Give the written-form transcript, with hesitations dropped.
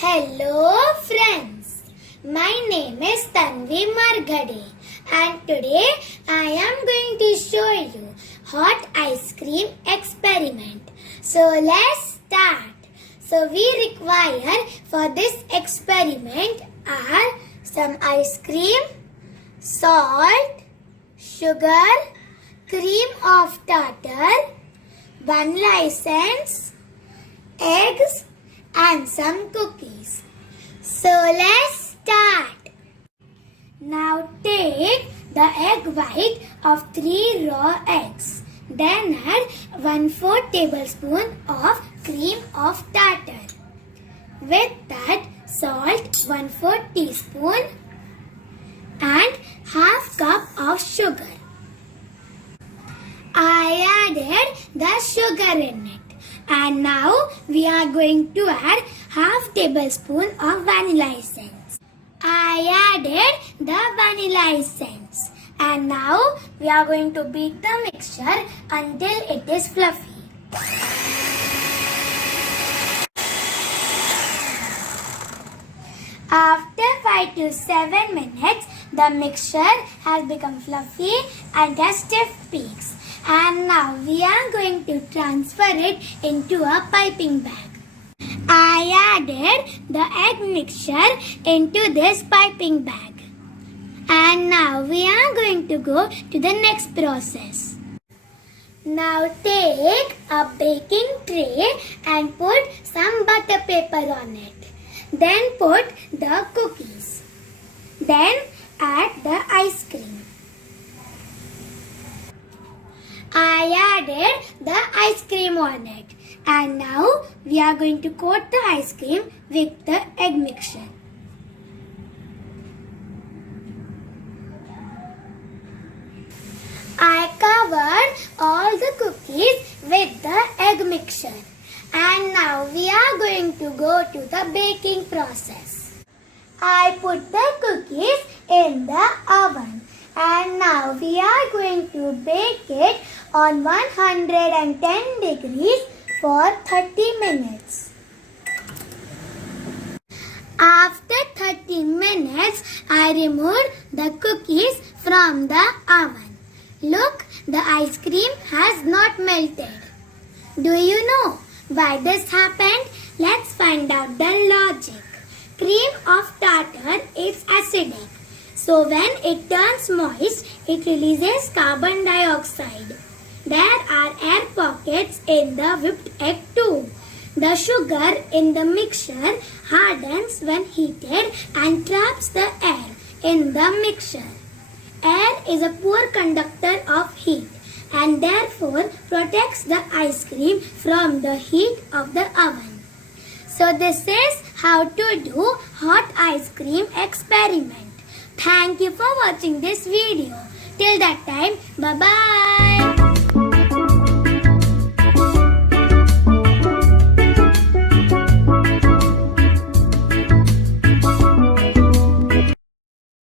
Hello friends, my name is Tanvi Margade and today I am going to show you hot ice cream experiment. So let's start. So we require for this experiment are some ice cream, salt, sugar, cream of tartar, vanilla essence, eggs and some cookies. So let's start. Now take the egg white of 3 raw eggs. Then add 1/4 tablespoon of cream of tartar. With that salt 1/4 teaspoon and half cup of sugar. I added the sugar in it. And now we are going to add half tablespoon of vanilla essence. I added the vanilla essence. And now we are going to beat the mixture until it is fluffy. After 5 to 7 minutes, the mixture has become fluffy and has stiff peaks. And now we are going to transfer it into a piping bag. I added the egg mixture into this piping bag. And now we are going to go to the next process. Now take a baking tray and put some butter paper on it. Then put the cookies. Then add the ice cream. I added the ice cream on it. And now we are going to coat the ice cream with the egg mixture. I covered all the cookies with the egg mixture. And now we are going to go to the baking process. I put the cookies in the oven. And now we are going to bake it on 110 degrees for 30 minutes. After 30 minutes, I removed the cookies from the oven. Look, the ice cream has not melted. Do you know why this happened? Let's find out the logic. Cream of tartar is acidic. So when it turns moist, it releases carbon dioxide. There are air pockets in the whipped egg too. The sugar in the mixture hardens when heated and traps the air in the mixture. Air is a poor conductor of heat and therefore protects the ice cream from the heat of the oven. So this is how to do hot ice cream experiment. Thank you for watching this video. Till that time, bye-bye.